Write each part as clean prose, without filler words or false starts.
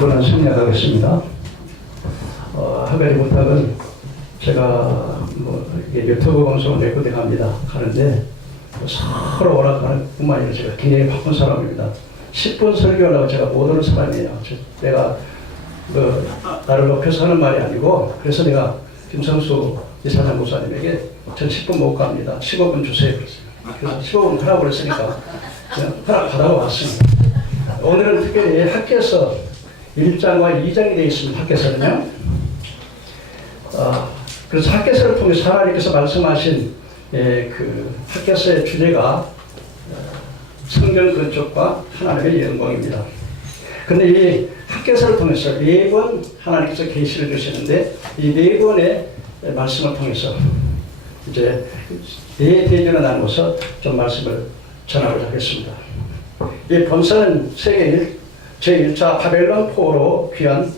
기도는 생략하겠습니다. 하베리 부탁은 제가 유튜브 방송을 레코딩 합니다. 가는데 서로 오락가는 뿐만 아니라 제가 굉장히 바쁜 사람입니다. 10분 설교하려고 제가 못 오는 사람이에요. 내가 나를 높여서 하는 말이 아니고, 그래서 내가 김성수 이사장 목사님에게 전 10분 못 갑니다. 15분 주세요. 그래서 15분 하라고 그랬으니까 그냥 허락 받아가 왔습니다. 오늘은 특별히 학교에서 1장과 2장이 되어 있습니다. 학교에서는요. 그래서 학교에서를 통해서 하나님께서 말씀하신 그 학교에서의 주제가 성전 건축과 하나님의 영광입니다. 근데 이 학교에서를 통해서 4번 하나님께서 계시를 주시는데, 이 4번의 말씀을 통해서 이제 4대전을 나누어서 좀 말씀을 전하고자 하겠습니다. 이 본서는 세계 제1차 바벨론 포로로 귀한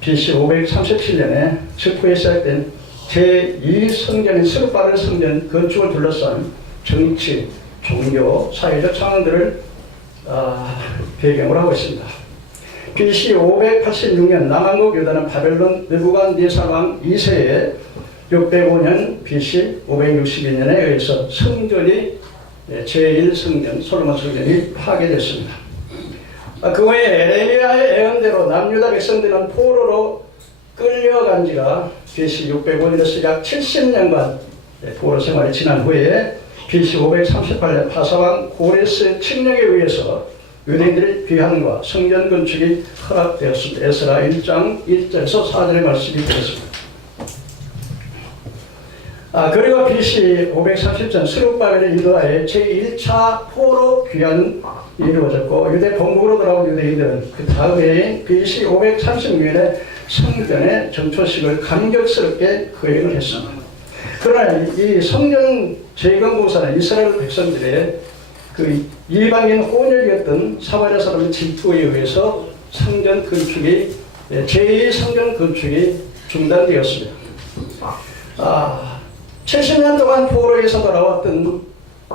BC 537년에 즉후에 시작된 제2성전인 스룹바벨 성전 건축을 둘러싼 정치, 종교, 사회적 상황들을 배경으로 하고 있습니다. BC 586년 남한국 유다는 바벨론 느부갓네살 왕 2세에 605년 BC 562년에 의해서 성전이 제1성전 솔로몬 성전이 파괴됐습니다. 그 후에 에레미야의 예언대로 남유다 백성들은 포로로 끌려간 지가 BC 605년에서 약 70년간 포로 생활이 지난 후에 BC 538년 파사왕 고레스의 칙령에 의해서 유대인들의 귀환과 성전 건축이 허락되었습니다. 에스라 1장 1절에서 4절의 말씀이 되었습니다. 그리고 BC 530년 스룹바벨의 인도하에 제1차 포로 귀환은 이루어졌고, 유대 본국으로 돌아온 유대인들은 그 다음 해인 BC 536년에 성전의 정초식을 감격스럽게 거행을 했습니다. 그러나 이 성전 재건 공사는 이스라엘 백성들의 그 이방인 혼혈이었던 사마리아 사람의 질투에 의해서 성전 건축이 제2성전 건축이 중단되었습니다. 70년 동안 포로에서 돌아왔던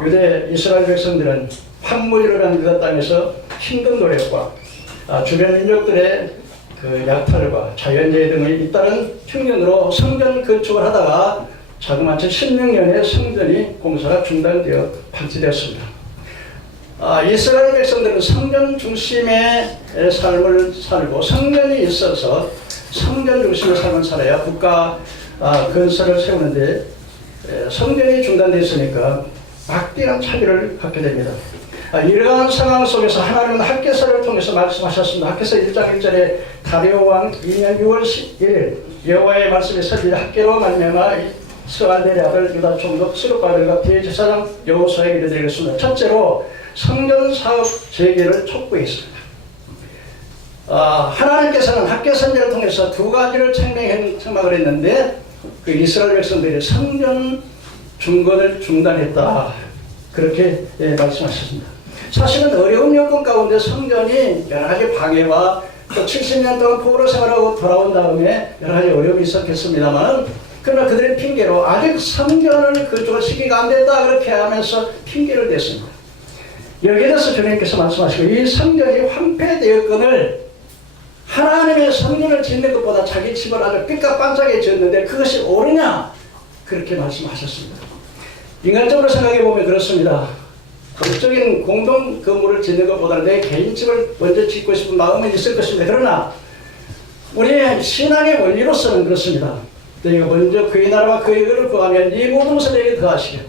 유대 이스라엘 백성들은 황무지로라는 유다 땅에서 힘든 노력과 주변 민족들의 그 약탈과 자연재해 등을 잇따른 흉년으로 성전 건축을 하다가 자그마치 16년에 성전이 공사가 중단되어 박지되었습니다. 이스라엘 백성들은 성전 중심의 삶을 살고, 성전이 있어서 성전 중심의 삶을 살아야 국가 건설을 세우는데 성전이 중단됐으니까 막대한 차질을 갖게 됩니다. 이러한 상황 속에서 하나님은 학개서를 통해서 말씀하셨습니다. 학개서 1장 1절에 다리오 왕 2년 6월 11일 여호와의 말씀이 설리 학개로 말미암아 스알델의 아들 유다 총독 스룹바벨과 대제사장 여호수아에게 이르되겠습니다. 첫째로 성전 사업 재개를 촉구했습니다. 하나님께서는 학개선제를 통해서 두 가지를 책망을 했는데, 그 이스라엘 백성들이 성전 중건을 중단했다, 그렇게 말씀하셨습니다. 사실은 어려운 여건 가운데 성전이 여러 가지 방해와 또 70년 동안 포로 생활하고 돌아온 다음에 여러 가지 어려움이 있었겠습니다만, 그러나 그들의 핑계로 아직 성전을 건축할 시기가 안 됐다, 그렇게 하면서 핑계를 댔습니다. 여기에 대해서 주님께서 말씀하시고, 이 성전이 황폐되었건을 하나님의 성전을 짓는 것보다 자기 집을 아주 삐까뻔쩍하게 지었는데 그것이 옳으냐, 그렇게 말씀하셨습니다. 인간적으로 생각해 보면 그렇습니다. 법적인 공동 건물을 짓는 것보다는 내 개인 집을 먼저 짓고 싶은 마음이 있을 것입니다. 그러나 우리 신앙의 원리로서는 그렇습니다. 너희가 먼저 그의 나라와 그의 의를 구하면 이 모든 것을 너희에게 더하시게.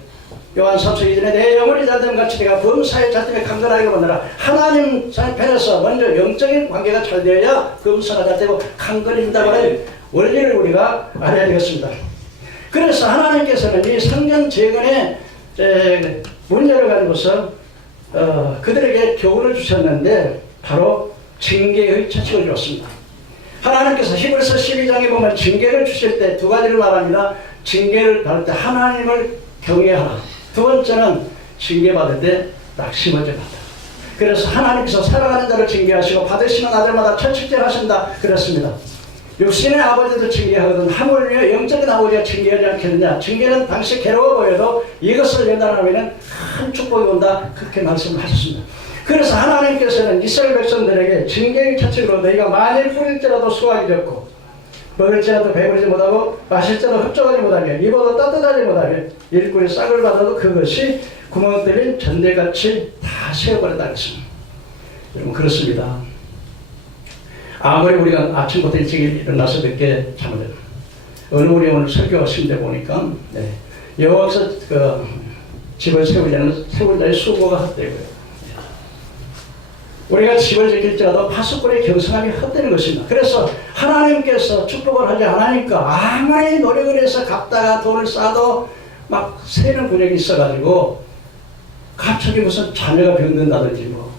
요한 3서 2절에 내 영혼이 자됨 같이 내가 범사에 자됨에 강건하게 만나라. 하나님 편에서 먼저 영적인 관계가 잘 되어야 범사가 잘 되고 강건해진다고 하는 원리를 우리가 알아야 되겠습니다. 그래서 하나님께서는 이 성전 재건의 문제를 가지고서 그들에게 교훈을 주셨는데, 바로 징계의 처칙을 주었습니다. 하나님께서 히브리서 12장에 보면 징계를 주실 때 두 가지를 말합니다. 징계를 받을 때 하나님을 경외하라. 두 번째는 징계받을 때 낙심하지 말라. 그래서 하나님께서 살아가는 자를 징계하시고 받으시는 아들마다 처칙제를 하신다 그랬습니다. 육신의 아버지도 징계하거든 하물며 영적인 아버지가 징계하지 않겠느냐. 징계는 당시 괴로워 보여도 이것을 연단하면 큰 축복이 온다, 그렇게 말씀을 하셨습니다. 그래서 하나님께서는 이스라엘 백성들에게 징계의 처칙으로 너희가 만일 뿌릴지라도 수확이 적고 먹을지라도 배부르지 못하고 마실지라도 흡족하지 못하게 입어도 따뜻하지 못하게 일꾼이 싹을 받아도 그것이 구멍 뚫린 전대같이 다 세어버린다 했습니다. 여러분 그렇습니다. 아무리 우리가 아침부터 일찍 일어나서 늦게 잠을 어느 우리 오늘 설교가 심대 보니까 여기서 그 집을 세우자는 자의 수고가 헛되고요. 우리가 집을 지킬지라도 파수꾼의 경성함이 헛되는 것입니다. 그래서 하나님께서 축복을 하지 않으니까 아무리 노력을 해서 갚다가 돈을 쌓아도 막 새는 분위기 있어가지고 갑자기 무슨 자녀가 병든다든지 뭐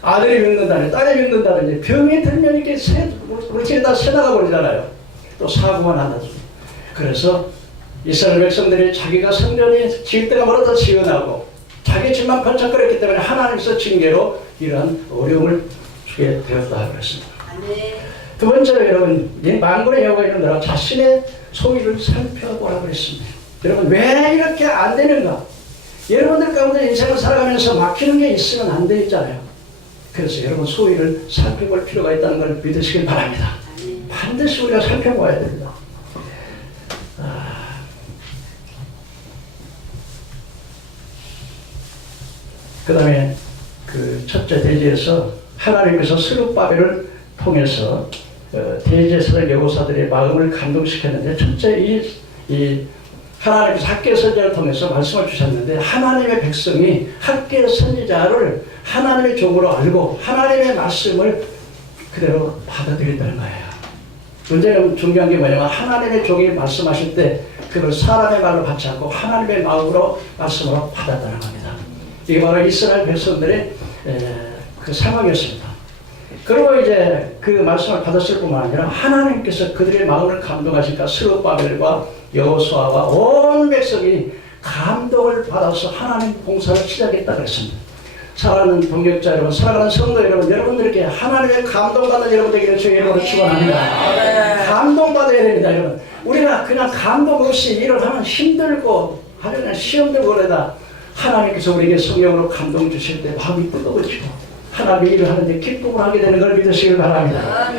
아들이 병든다든지 딸이 병든다든지 병이 들면 이렇게 우리 집에 다 새나가 버리잖아요. 또 사고가 난다든지. 그래서 이스라엘 백성들이 자기가 성전이 지을 때가 멀어도 지어나고 자기 집만 번쩍거렸기 때문에 하나님께서 징계로 이러한 어려움을 주게 되었다 그랬습니다. 두 번째로 여러분, 만군의 여호와가 이른다라 자신의 소위를 살펴보라 그랬습니다. 여러분 왜 이렇게 안 되는가? 여러분들 가운데 인생을 살아가면서 막히는 게 있으면 안 되잖아요. 그래서 여러분 소위를 살펴볼 필요가 있다는 걸 믿으시길 바랍니다. 반드시 우리가 살펴봐야 됩니다. 그 다음에 그 첫째 대제에서 하나님께서 스룹바벨을 통해서 대제사장 여호사들의 마음을 감동시켰는데 첫째 이 하나님께서 학개 선지자를 통해서 말씀을 주셨는데 하나님의 백성이 학개 선지자를 하나님의 종으로 알고 하나님의 말씀을 그대로 받아들인다는 거예요. 문제는 중요한 게 뭐냐면 하나님의 종이 말씀하실 때 그걸 사람의 말로 받지 않고 하나님의 마음으로 말씀으로 받았다는 겁니다. 이게 바로 이스라엘 백성들의 그 상황이었습니다. 그리고 이제 그 말씀을 받았을 뿐만 아니라 하나님께서 그들의 마음을 감동하시니까 스룹바벨과 여호수아와 온 백성이 감동을 받아서 하나님 봉사를 시작했다 그랬습니다. 사랑하는 동역자 여러분, 사랑하는 성도 여러분, 여러분들에게 하나님의 감동받는 여러분 되기를 주의 이름으로 축원합니다. 감동받아야 됩니다, 여러분. 우리가 그냥 감동 없이 일을 하면 힘들고 하려면 시험 들고 그러다 하나님께서 우리에게 성령으로 감동 주실 때 마음이 뜨거워지고 하나님의 일을 하는데 기쁨을 하게 되는 걸 믿으시길 바랍니다.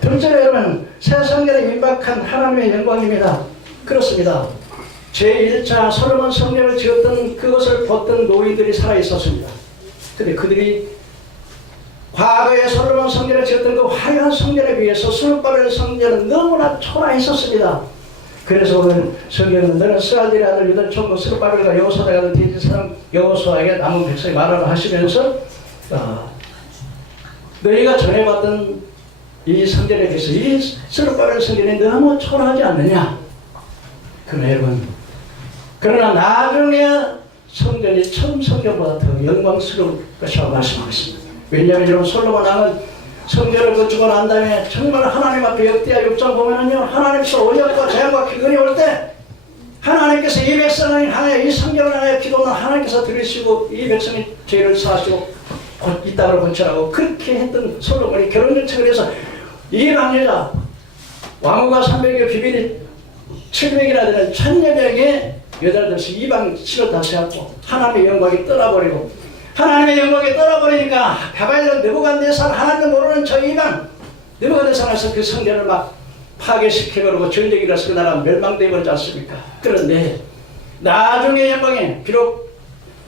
둘째로 여러분, 새 성전에 임박한 하나님의 영광입니다. 그렇습니다. 제1차 솔로몬 성전을 지었던 그것을 벗던 노인들이 살아있었습니다. 근데 그들이 과거에 솔로몬 성전을 지었던 그 화려한 성전에 비해서 스룹바벨 성전은 너무나 초라했었습니다. 그래서 오늘 성경은 너는 스알디의 아들 유다 총무 스룹바벨과 여호수아의 아들 대제사장 여호수아에게 남은 백성이 말하라 하시면서 너희가 전해봤던 이 성전에 비해서 이 스룹바벨 성전이 너무 초라하지 않느냐? 그러나 여러분, 그러나 나중에 성전이 처음 성전보다 더 영광스러울 것이라고 말씀하겠습니다. 왜냐하면 여러분 솔로몬 왕은 성전을 건축하고 난 다음에 정말 하나님 앞에 역대하 6장 보면은요, 하나님께서 언약과 재앙과 기근이 올 때 하나님께서 이 백성을 향해 이 성전을 향해 기도는 하나님께서 들으시고 이 백성이 죄를 사하시고 이 땅을 건축하고 그렇게 했던 솔로몬이 결혼정책을 해서 이 남여자 왕후가 300여 비밀이 700이나 되는 1000여 명의 여자들에서 이방 신을 다시 하고 하나님의 영광이 떠나버리고 하나님의 영광이 떠나버리니까 바벨론 느부갓네살 하나님도 모르는 저 이방 느부갓네살에서 그 성전을 막 파괴시켜버리고 전쟁이 일어나서 그 나라가 멸망되어버리지 않습니까? 그런데 나중에 영광에 비록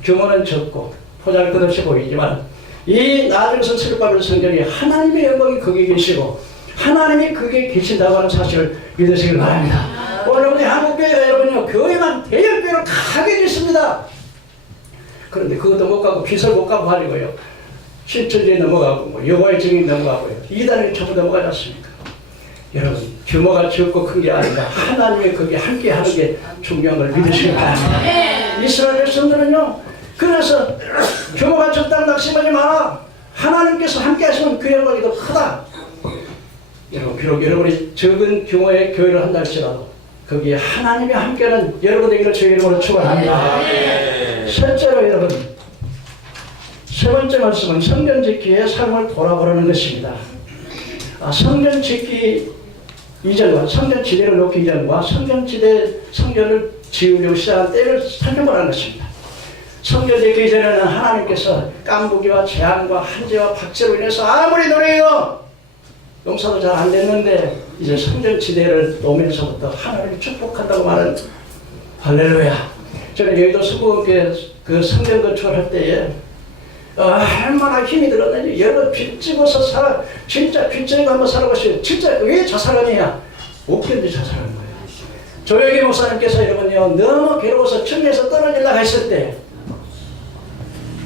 규모는 적고 보잘것없이 보이지만 이 나중에 스룹바벨 성전이 하나님의 영광이 거기에 계시고 하나님이 거기에 계신다고 하는 사실을 믿으시길 바랍니다. 오늘 우리 한국교회가 여러분요 교회만 대형교회로 가게 있습니다. 그런데 그것도 못 가고 비설 못 가고 하려고요. 신천지에 넘어가고 뭐 여호와의 증인 넘어가고요. 이단에 전부 넘어가지 않습니까? 여러분 규모가 적고 큰 게 아니라 하나님의 거기에 함께 하는 게 중요한 걸 믿으시기 바랍니다. 이스라엘 백성들은요 그래서 규모가 적다고 낙심하지 마라. 하나님께서 함께 하시면 그 영광이 더 크다. 여러분 비록 여러분이 적은 규모의 교회를 한다 할지라도 거기에 하나님이 함께하는 여러분 되기를 주의 이름으로 축원합니다. 셋째로 여러분, 세 번째 말씀은 성전 짓기의 삶을 돌아보라는 것입니다. 성전 짓기 이전과 성전 지대를 놓기 이전과 성전을 지으려고 시작한 때를 살펴보라는 것입니다. 성교되기 이전에는 하나님께서 깐부기와 재앙과 한재와 박제로 인해서 아무리 노래해요 농사도 잘 안 됐는데 이제 성전지대를 오면서부터 하나님이 축복한다고 말하는 할렐루야. 저는 여의도 수구교회 그 성전 건축을 할 때에 얼마나 힘이 들었는지 여러 빚지고서 살아 진짜 빚지고 한번 살아보시오. 진짜 왜 저 사람이야? 못 견디 저 사람인 거예요. 조영기 목사님께서 여러분요 너무 괴로워서 천에서 떨어지려고 했을 때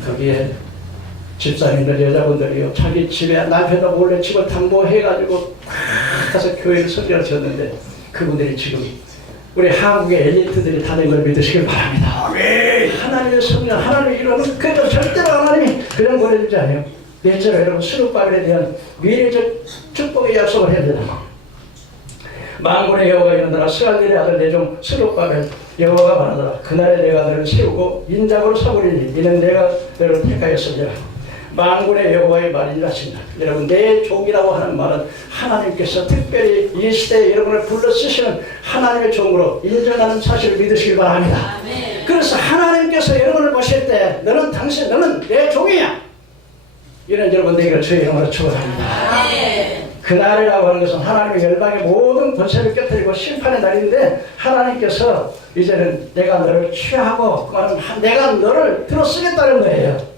거기에 집사님들 여자분들이요 자기 집에 남편도 몰래 집을 탐보해가지고 가서 교회를 설교를 지었는데 그분들이 지금 우리 한국의 엘리트들이 다 된 걸 믿으시길 바랍니다. 하나님의 성령, 하나님의 이름은 그래도 절대로 하나님이 그냥 보내주지 않아요. 넷째로 여러분 수르바벨에 대한 미래적 축복의 약속을 해야 된다. 만군의 여호와가 이르노라 스알델의 아들 내 종 스룹바벨 여호와가 말하노라 그날에 내가 너를 세우고 인장으로 삼으리니 이는 내가 너를 택하였으리라. 만군의 여호와의 말이라 하신다. 여러분 내 종이라고 하는 말은 하나님께서 특별히 이 시대에 여러분을 불러 쓰시는 하나님의 종으로 인정하는 사실을 믿으시기 바랍니다. 그래서 하나님께서 여러분을 보실 때 너는 내 종이야. 이런 여러분 되기를 주의 이름으로 축원합니다. 그날이라고 하는 것은 하나님의 열방의 모든 권세를 깨뜨리고 심판의 날인데 하나님께서 이제는 내가 너를 취하고 그 말은 내가 너를 들어 쓰겠다는 거예요.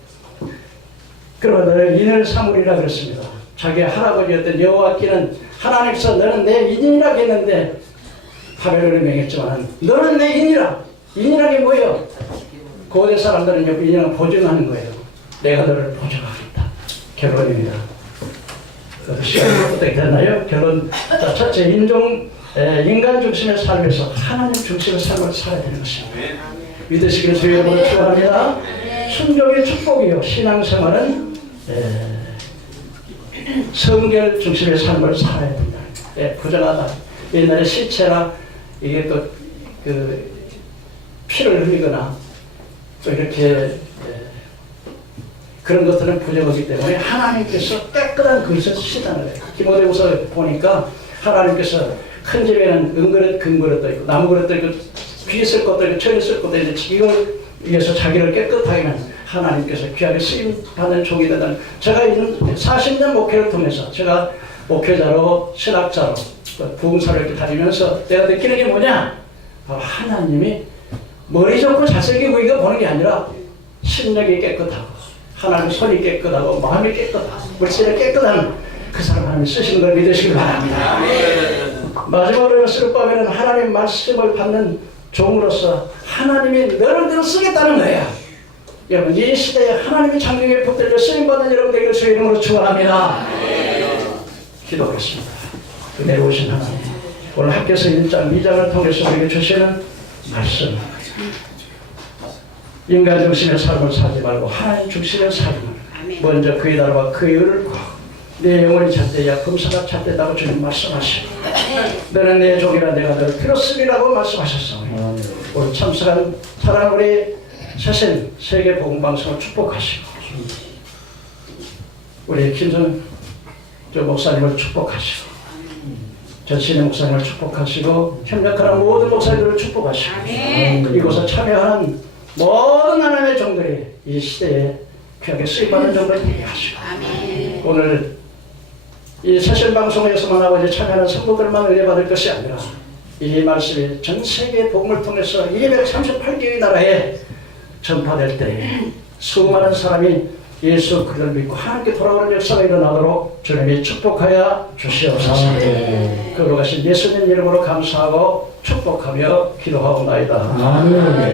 그러면 너를 인을 삼으리라 그랬습니다. 자기 할아버지였던 여호와께는 하나님께서 너는 내 인이라 했는데 바벨론을 명했지만 너는 내 인이라. 인이라는 게 뭐예요? 고대 사람들은 인이라는 보증하는 거예요. 내가 너를 보증하겠다. 결론입니다. 시간이 어떻게 되나요? 결론. 자, 첫째, 인간 중심의 삶에서 하나님 중심의 삶을 살아야 되는 것입니다. 믿으시기를 주의 이름으로 축원합니다. 순종의 축복이요. 신앙생활은 성결 중심의 삶을 살아야 된다. 부정하다. 옛날에 시체나 이게 또 피를 흘리거나 또 이렇게 그런 것들은 부정하기 때문에 하나님께서 깨끗한 그릇을 쓰시다는 거예요. 디모데후서 보니까 하나님께서 큰 집에는 은그릇, 금그릇도 있고 나무 그릇도 있고 귀 쓸 것도 있고 철이 쓸 것도 있고 이걸 위해서 자기를 깨끗하게 하는 하나님께서 귀하게 쓰임받는 종이 되는 제가 있는 40년 목회를 통해서 제가 목회자로 신학자로 부흥사를 이렇게 다니면서 내가 느끼는 게 뭐냐? 바로 하나님이 머리 좋고 잘생기고 이거 보는 게 아니라 심령이 깨끗하고 하나님 손이 깨끗하고 마음이 깨끗하고 물질이 깨끗한 그 사람 하나님 쓰시는 걸 믿으시기 바랍니다. 마지막으로 스룹바벨은 하나님 말씀을 받는 종으로서 하나님이 너를 들어 쓰겠다는 거야. 여러분 이 시대에 하나님의 창조에 붙들려 쓰임받는 여러분들에게 주의 이름으로 축원합니다. 기도하겠습니다. 그 내려오신 하나님 오늘 학교에서 1장 2장을 통해서 우리에게 주시는 말씀 인간 중심의 삶을 살지 말고 하나님 중심의 삶을 먼저 그의 나라와 그의 의를 구하고 내 영혼이 잣대야 금사가 잣대다고 주님 말씀하시고 너는 내 종이라 내가 너를 들었으리라고 말씀하셨습니다. 오늘 참석한 사랑하는 우리 새신 세계복음방송을 축복하시고 우리 김선 목사님을 축복하시고 전신의 목사님을 축복하시고 협력하는 모든 목사님들을 축복하시고 이곳에 참여하는 모든 하나님의 종들이 이 시대에 귀하게 쓰임받는 종들이 되게 하시고 오늘 이 새신 방송에서만 아버지 참여하는 성도들만 은혜 받을 것이 아니라 이 말씀이 전 세계 복음을 통해서 238개의 나라에 전파될 때 수많은 사람이 예수 그리스도를 믿고 하나님께 돌아오는 역사가 일어나도록 주님이 축복하여 주시옵소서. 거룩하신 예수님 이름으로 감사하고 축복하며 기도하옵나이다. 아멘.